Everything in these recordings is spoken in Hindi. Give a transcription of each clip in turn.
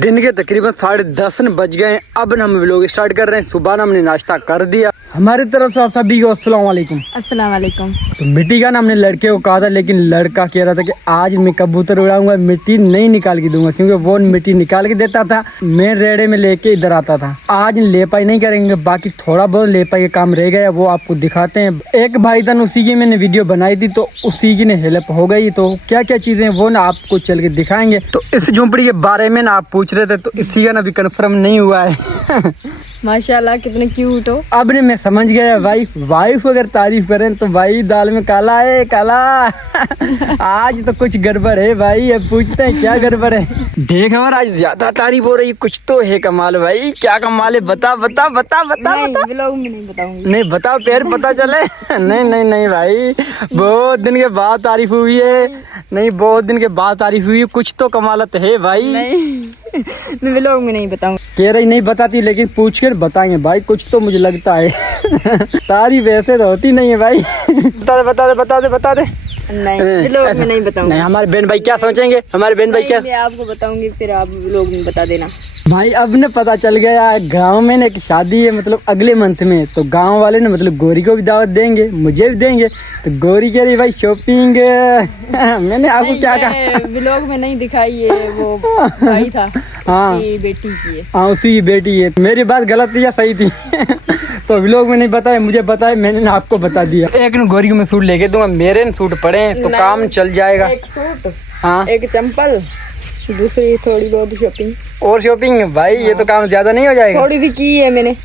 दिन के तकरीबन 10:30 बज गए। अब हम व्लॉग स्टार्ट कर रहे हैं। सुबह हमने नाश्ता कर दिया। हमारी तरफ से सभी को अस्सलाम वालेकुम। अस्सलाम वालेकुम। तो मिट्टी का ना हमने लड़के को कहा था, लेकिन लड़का कह रहा था कि आज मैं कबूतर उड़ाऊंगा, मिट्टी नहीं निकाल के दूंगा, क्योंकि वो मिट्टी निकाल के देता था, मैं रेड़े में लेके इधर आता था। आज लेपाई नहीं करेंगे, बाकी थोड़ा बहुत लेपाई का काम रह गया, वो आपको दिखाते हैं। एक भाई था, उसी की मैंने वीडियो बनाई थी, तो उसी की हेल्प हो गई। तो क्या क्या चीजें वो ना आपको चल के दिखाएंगे। तो इस झोंपड़ी के बारे में ना आप पूछ रहे थे, तो इसी का ना अभी कन्फर्म नहीं हुआ है। माशाल्लाह कितने क्यूट हो। अब ने मैं समझ गया भाई, वाइफ अगर तारीफ करें तो भाई दाल में काला है काला। आज तो कुछ गड़बड़ है भाई, अब पूछते हैं क्या गड़बड़ है। देख हमारा आज ज्यादा तारीफ हो रही, कुछ तो है कमाल भाई। क्या कमाल है, बता बता बता बता बता। व्लॉग में नहीं बताऊंगी। नहीं बताओ, फिर पता चले। नहीं नहीं नहीं भाई, बहुत दिन के बाद तारीफ हुई है। नहीं, बहुत दिन के बाद तारीफ हुई है, कुछ तो कमालत है भाई। नहीं, मैं व्लॉग में नहीं बताऊंगी। कह रही नहीं बताती, लेकिन पूछ कर बताएंगे भाई, कुछ तो मुझे लगता है। तारीफ ऐसे तो होती नहीं है भाई। बता दे बता दे बता दे बता दे। नहीं, व्लॉग में नहीं बताऊंगी। नहीं, हमारे बहन भाई क्या सोचेंगे, हमारे बहन भाई क्या। मैं आपको बताऊंगी, फिर आप व्लॉग में बता देना। भाई अब ने पता चल गया, गांव में ना एक शादी है, मतलब अगले मंथ में। तो गांव वाले ने मतलब गौरी को भी दावत देंगे, मुझे भी देंगे। तो गौरी कह रही भाई शॉपिंग। मैंने आपको क्या कहा, व्लॉग में नहीं दिखाई है, वो भाई था। हाँ, उसकी बेटी की है। हाँ उसी की बेटी है। मेरी बात गलत थी या सही थी? तो व्लॉग में नहीं बताया, मुझे बताया, मैंने ना आपको बता दिया। एक न गौरी को मैं सूट लेके दूंगा, मेरे न सूट पड़े हैं, तो काम चल जाएगा। एक सूट, हाँ, एक चंपल, दूसरी थोड़ी बहुत शॉपिंग। और शॉपिंग भाई, ये तो काम ज्यादा नहीं हो जाएगा? थोड़ी भी की है मैंने।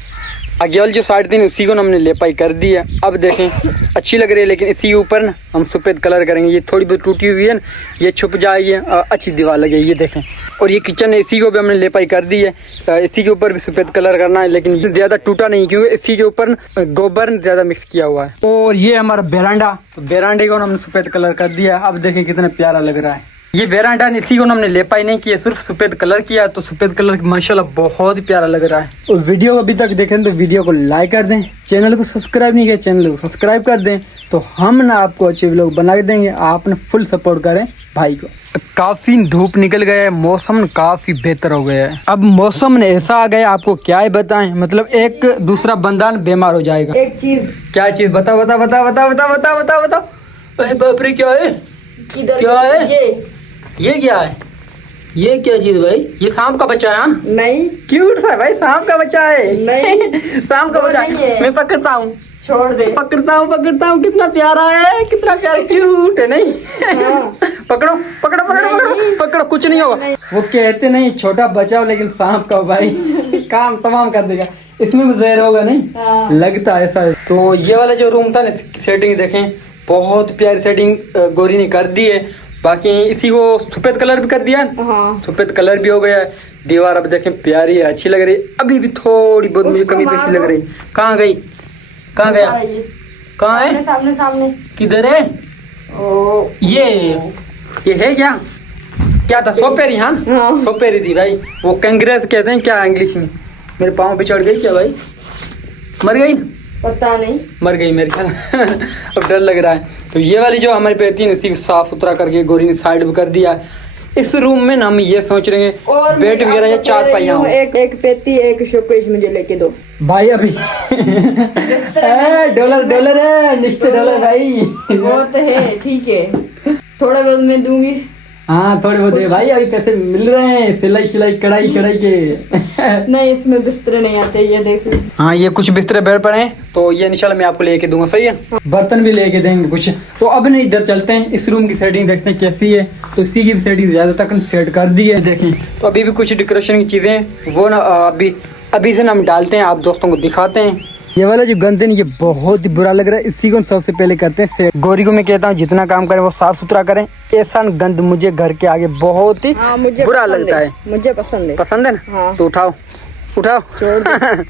आगे वाली जो 3.5 उसी को हमने लेपाई कर दी है। अब देखें, अच्छी लग रही है, लेकिन इसी के ऊपर ना हम सफेद कलर करेंगे। ये थोड़ी बहुत टूटी हुई है ना, ये छुप जाएगी, अच्छी दीवार लगेगी। ये देखें, और ये किचन है, इसी को भी हमने लेपाई कर दी है। इसी के ऊपर भी सफेद कलर करना है, लेकिन ये ज्यादा टूटा नहीं, क्योंकि इसी के ऊपर गोबर ज्यादा मिक्स किया हुआ है। और ये हमारा बेरांडा, तो बेरांडे को हमने सफेद कलर कर दिया। अब देखें कितना प्यारा लग रहा है। ये बेरांडा इसी को हमने लेपाई नहीं किया, सिर्फ सफेद कलर किया। तो सफेद कलर माशाल्लाह बहुत ही प्यारा लग रहा है। और वीडियो को अभी तक देखें तो वीडियो को लाइक कर दें, चैनल को सब्सक्राइब नहीं किया चैनल को सब्सक्राइब कर दें, तो हम ना आपको अच्छे व्लॉग बना के देंगे। आप ना फुल सपोर्ट करें भाई को। काफी धूप निकल गया है, मौसम काफी बेहतर हो गया है। अब मौसम ने ऐसा आ गया, आपको क्या ही बताएं, मतलब एक दूसरा बंदा बीमार हो जाएगा। एक चीज, क्या चीज? बता बता बता बता बता बता बता बता। अरे बाप रे, क्या है? क्या है ये क्या है? ये क्या चीज भाई? ये सांप का बच्चा है? नहीं, क्यूट सा भाई, सांप का बच्चा है। नहीं, सांप का बच्चा है। मैं पकड़ता हूँ, छोड़ दे। पकड़ता हूँ, कितना प्यारा है, कितना प्यारा, क्यूट है। नहीं पकड़ो पकड़ो पकड़ो पकड़ो पकड़ो, कुछ नहीं होगा। वो कहते नहीं छोटा बचाओ, लेकिन सांप का भाई काम तमाम कर देगा। इसमें भी जहर होगा नहीं, लगता है ऐसा। तो ये वाला जो रूम था ना, सेटिंग देखें, बहुत प्यारी सेटिंग गौरी ने कर दी है। बाकी इसी को सफेद कलर भी कर दिया। हाँ, सफेद कलर भी हो गया है। दीवार अब देखें प्यारी है, अच्छी लग रही है। अभी भी थोड़ी बहुत मुझे कमी पेशी लग रही है। कहाँ गई? कहाँ गया? कहाँ है? सामने सामने। किधर है? ओ, ये है क्या? क्या था? सोपेरी? हाँ, सोपेरी थी भाई। वो कंग्रेस कहते हैं क्या इंग्लिश में। मेरे पाँव पे चढ़ गई क्या भाई? मर गई? पता नहीं, मर गई मेरे ख्याल। अब डर लग रहा है। तो ये वाली जो हमारी पेटी है, इसी को साफ सुथरा करके गौरी ने साइड भी कर दिया। इस रूम में ना हम ये सोच रहे हैं बेड वगैरह या चार पाइयां हो। एक पेटी, एक शोकेस मुझे लेके दो भाई। अभी डॉलर डॉलर है, निश्चित डॉलर भाई। वो तो है, ठीक है, थोड़ा बहुत मैं दूंगी। हाँ थोड़े बहुत है भाई, अभी पैसे मिल रहे हैं, सिलाई सिलाई कढ़ाई कढ़ाई के। नहीं, इसमें बिस्तर नहीं आते, ये देखो। हाँ, ये कुछ बिस्तर बेड पड़े हैं, तो ये इंशाल्लाह मैं आपको लेके दूंगा, सही है। बर्तन भी लेके देंगे कुछ। तो अब नहीं, इधर चलते हैं, इस रूम की सेटिंग देखते हैं कैसी है। तो इसी की सेटिंग ज्यादा तक सेट कर दी है, देखें। तो अभी भी कुछ डेकोरेशन की चीजें वो ना अभी से ना हम डालते हैं, आप दोस्तों को दिखाते हैं। ये वाला जो गंद है ये बहुत ही बुरा लग रहा है, इसी को सबसे पहले करते हैं सेट। गौरी को मैं कहता हूँ जितना काम करें वो साफ सुथरा करें। ऐसा गंद मुझे घर के आगे बहुत ही बुरा लगता है। मुझे पसंद है। पसंद है ना? हाँ। तो उठाओ उठाओ। छोड़ दो।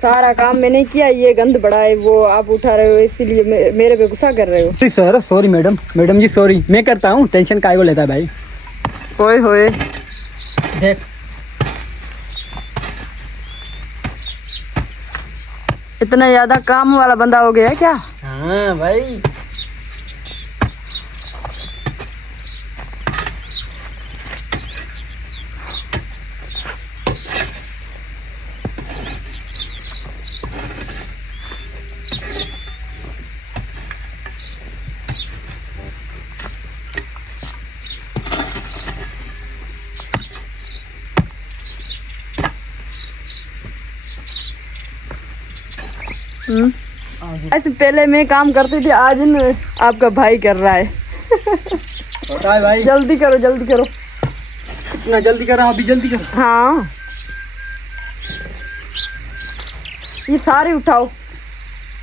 सारा काम मैंने किया, ये गंद बड़ा है, वो आप उठा रहे हो, इसीलिए मेरे पे गुस्सा कर रहे हो। सर सॉरी मैडम, मैडम जी सॉरी, मैं करता हूँ, टेंशन काय को लेता है भाई। होए होए, देख इतना ज्यादा काम वाला बंदा हो गया क्या? हाँ भाई। ऐसे पहले मैं काम करती थी, आज न आपका भाई कर रहा है। होता है भाई। जल्दी करो जल्दी करो। इतना जल्दी कर रहा हूँ, अभी जल्दी करो। हाँ ये सारी उठाओ।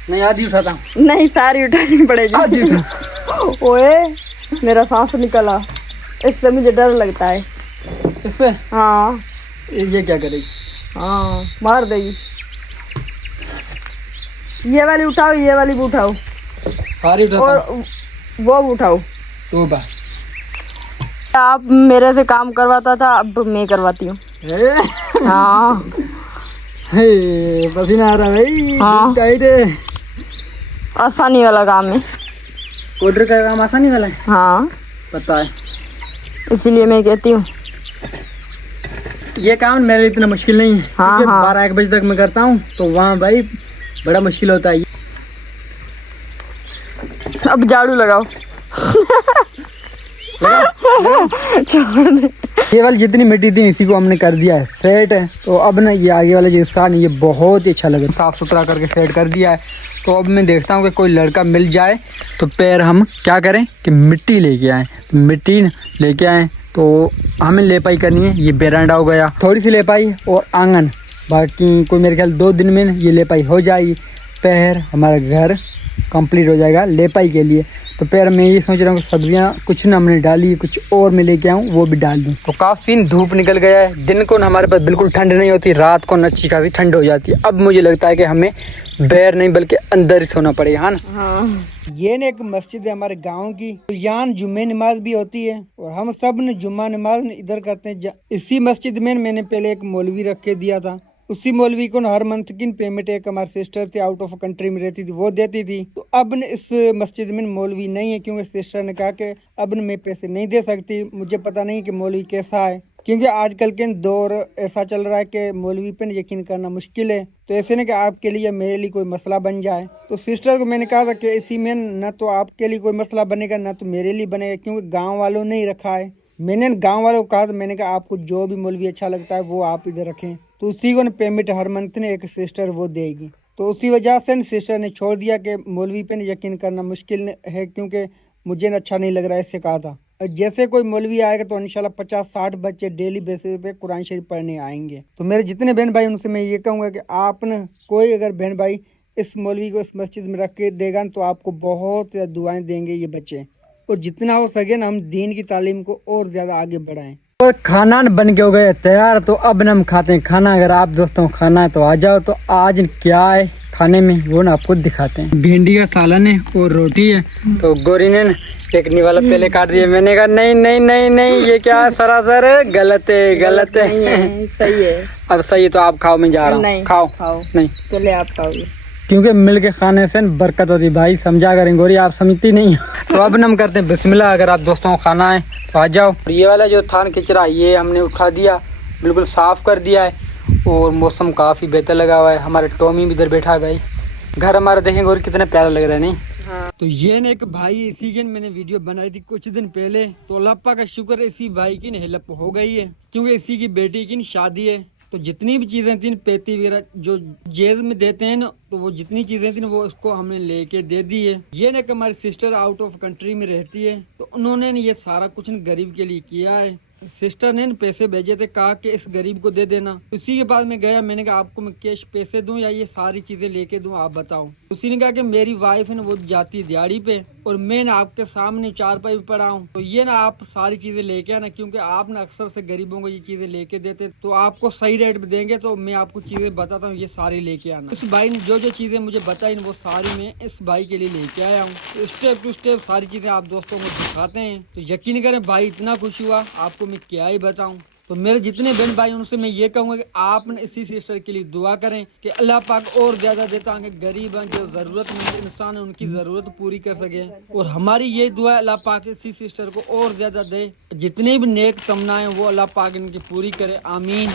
नहीं आधी उठाता हूँ। नहीं सारी उठानी पड़ेगी। आधी उठा। ओए मेरा सांस निकला, इससे मुझे डर लगता है। इससे? हाँ। ये क्या करेगी? हाँ मार देगी। ये वाली उठाओ, ये वाली भी उठाओ, सारी उठाता और हूँ। वो भी उठाओ। तो बा आप मेरे से काम करवाता था, अब मैं करवाती हूँ। हाँ पसीना आ रहा भाई। हाँ। टाइट है। आसानी वाला काम है। ऑर्डर का काम आसानी वाला है। हाँ पता है, इसीलिए मैं कहती हूँ। ये काम मेरे लिए इतना मुश्किल नहीं है। हाँ, क्योंकि हाँ। 12-1 बजे तक मैं करता हूँ, तो वहाँ भाई बड़ा मुश्किल होता है। अब झाड़ू लगाओ। छोड़ दे। ये वाली जितनी मिट्टी थी इसी को हमने कर दिया है सेट है। तो अब ना ये आगे वाला जो हिस्सा नहीं, ये बहुत ही अच्छा लगे, साफ सुथरा करके सेट कर दिया है। तो अब मैं देखता हूँ कि कोई लड़का मिल जाए तो पैर हम क्या करें कि मिट्टी लेके आए। मिट्टी लेके आए तो हमें लेपाई करनी है। ये बेरांडा हो गया, थोड़ी सी लेपाई और आंगन, बाकी कोई मेरे ख्याल 2 दिन में ये लेपाई हो जाएगी। पैर हमारा घर कंप्लीट हो जाएगा लेपाई के लिए। तो पैर में ये सोच रहा हूँ सब्जियाँ कुछ ना हमने डाली, कुछ और मैं लेके आऊँ वो भी डाल दूँ। तो काफ़ी धूप निकल गया है। दिन को हमारे पास बिल्कुल ठंड नहीं होती, रात को अच्छी काफ़ी ठंड हो जाती है। अब मुझे लगता है कि हमें बाहर नहीं बल्कि अंदर ही सोना पड़ेगा, है ना? हाँ। ये न एक मस्जिद है हमारे गांव की, तो यहाँ जुम्मे नमाज भी होती है और हम सब ने जुम्मा नमाज इधर करते हैं। इसी मस्जिद में मैंने पहले एक मौलवी रख के दिया था। उसी मौलवी को हर मंथ की पेमेंट एक हमारी सिस्टर थी, आउट ऑफ कंट्री में रहती थी, वो देती थी। तो अब न इस मस्जिद में मौलवी नहीं है, क्योंकि सिस्टर ने कहा कि अब न मैं पैसे नहीं दे सकती। मुझे पता नहीं कि मौलवी कैसा है, क्योंकि आजकल के दौर ऐसा चल रहा है कि मौलवी पे यकीन करना मुश्किल है। तो ऐसे नहीं कि आपके लिए मेरे लिए कोई मसला बन जाए। तो सिस्टर को मैंने कहा था कि इसी में न तो आपके लिए कोई मसला बनेगा ना तो मेरे लिए बनेगा, क्योंकि गाँव वालों ने ही रखा है। मैंने गाँव वालों को कहा था, मैंने कहा आपको जो भी मौलवी अच्छा लगता है वो आप इधर रखें। तो उसी को पेमेंट हर मंथ ने एक सिस्टर वो देगी। तो उसी वजह से सिस्टर ने छोड़ दिया कि मौलवी पे यकीन करना मुश्किल है, क्योंकि मुझे अच्छा नहीं लग रहा है, इससे कहा था। और जैसे कोई मौलवी आएगा तो इंशाल्लाह 50-60 बच्चे डेली बेसिस पे कुरान शरीफ पढ़ने आएंगे। तो मेरे जितने बहन भाई उनसे मैं ये कहूँगा कि आप न कोई अगर बहन भाई इस मौलवी को इस मस्जिद में रख के देगा तो आपको बहुत दुआएं देंगे ये बच्चे। और जितना हो सके ना हम दीन की तालीम को और ज़्यादा आगे बढ़ाएं। और खाना बन के हो गया तैयार, तो अब हम खाते हैं खाना। अगर आप दोस्तों को खाना है तो आ जाओ। तो आज क्या है खाने में वो ना आपको दिखाते हैं। भिंडी का सालन है और रोटी है। तो गोरी ने एक निवाला पहले काट दिया। मैंने कहा नहीं नहीं नहीं नहीं, ये क्या सरासर गलत है, गलत है। सही है। अब सही है तो आप खाओ, मैं जा रहा हूँ। नहीं खाओ खाओ नहीं, पहले आप खाओगे, क्योंकि मिल के खाने से बरकत होती भाई, समझा करें गोरी, आप समझती नहीं। तो अब हम करते हैं बिस्मिल्लाह। अगर आप दोस्तों को खाना है तो आ जाओ। ये वाला जो थान किचरा ये हमने उठा दिया, बिल्कुल साफ कर दिया है और मौसम काफ़ी बेहतर लगा हुआ है। हमारे टॉमी भी इधर बैठा है भाई। घर हमारा देखेंगे गोरी कितना प्यारा लग रहा है, नहीं? हाँ। तो ये ने एक भाई इसी के मैंने वीडियो बनाई थी कुछ दिन पहले। तो अल्लाह पाक का शुक्र है इसी भाई की हेल्प हो गई है, क्योंकि इसी की बेटी की शादी है। तो जितनी भी चीजें थी पेटी वगैरह जो जेज में देते हैं ना, तो वो जितनी चीजें थी ना वो उसको हमने लेके दे दी है। ये ना कि हमारी सिस्टर आउट ऑफ कंट्री में रहती है, तो उन्होंने ये सारा कुछ गरीब के लिए किया है। सिस्टर ने पैसे भेजे थे, कहा कि इस गरीब को दे देना। उसी के बाद मैं गया, मैंने कहा आपको मैं कैश पैसे दूं या ये सारी चीजें लेके दूं, आप बताओ। उसी ने कहा कि मेरी वाइफ है ना वो जाती दिहाड़ी पे और मैं ना आपके सामने चारपाई पे पड़ा हूँ, तो ये ना आप सारी चीजें लेके आना, क्योंकि आप ना अक्सर से गरीबों को ये चीजें लेके देते तो आपको सही रेट में देंगे। तो मैं आपको चीजें बताता हूँ, ये सारी लेके आना। उस भाई ने जो जो चीजें मुझे बताई वो सारी मैं इस भाई के लिए लेके आया हूँ। तो स्टेप टू स्टेप सारी चीजें आप दोस्तों को दिखाते हैं। तो यकीन करें भाई इतना खुश हुआ, आपको मैं क्या ही बताऊं। तो मेरे जितने बहन भाई उनसे मैं ये कहूँगा कि आप ने इसी सिस्टर के लिए दुआ करें कि अल्लाह पाक और ज़्यादा देता है, गरीब हैं जो ज़रूरतमंद इंसान है उनकी ज़रूरत पूरी कर सके। और हमारी ये दुआ है अल्लाह पाक इसी सिस्टर को और ज़्यादा दे, जितनी भी नेक तमन्नाएं वो अल्लाह पाक इनकी पूरी करे, आमीन।